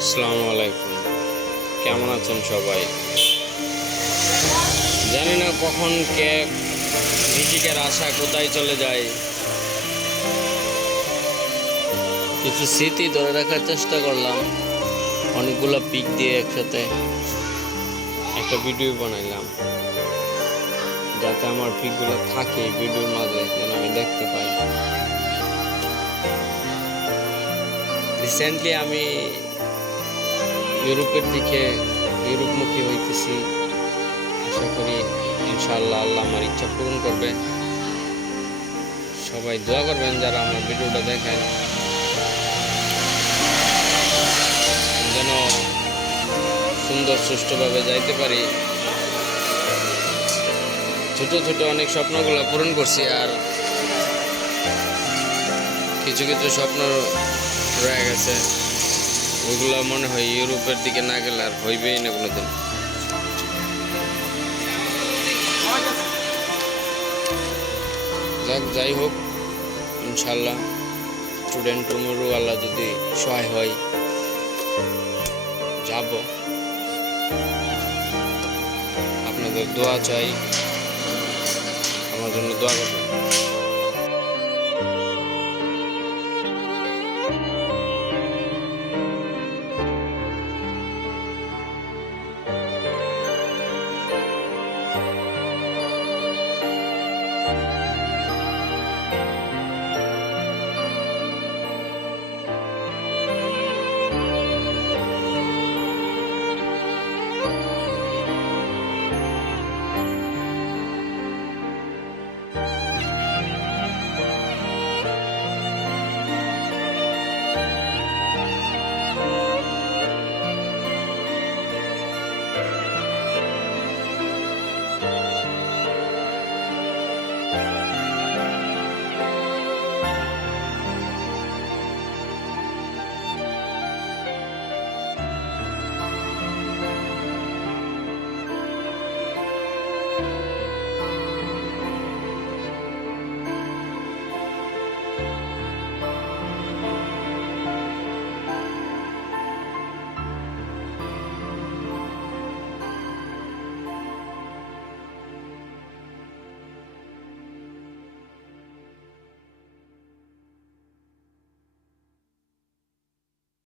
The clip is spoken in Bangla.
আসসালামু আলাইকুম। কেমন আছেন সবাই? জানি না কখন কে ঋষিকের আশা কোথায় চলে যায়। কিছু স্মৃতি ধরে রাখার চেষ্টা করলাম, অনেকগুলো পিক দিয়ে একসাথে একটা ভিডিও বানাইলাম, যাতে আমার পিকগুলো থাকে ভিডিওর মাঝে, যেন আমি দেখতে পাই। রিসেন্টলি আমি ইউরোপের দিকে ইউরোপমুখী হইতেছি। আশা করি ইনশাআল্লাহ আল্লাহ আমার ইচ্ছা পূরণ করবে। সবাই দোয়া করবেন যারা আমার ভিডিওটা দেখেন, যেন সুন্দর সুষ্ঠুভাবে যাইতে পারি। ছোট ছোট অনেক স্বপ্নগুলো পূরণ করছি, আর কিছু কিছু স্বপ্ন রয়ে গেছে। ওইগুলো মনে হয় ইউরোপের দিকে না গেলে আর হইবেই না কোনোদিন। যাই হোক, ইনশাল্লাহ স্টুডেন্ট টুমরো আল্লাহ যদি সহায় হয় যাব। আপনাদের দোয়া চাই, আমার জন্য দোয়া করবেন।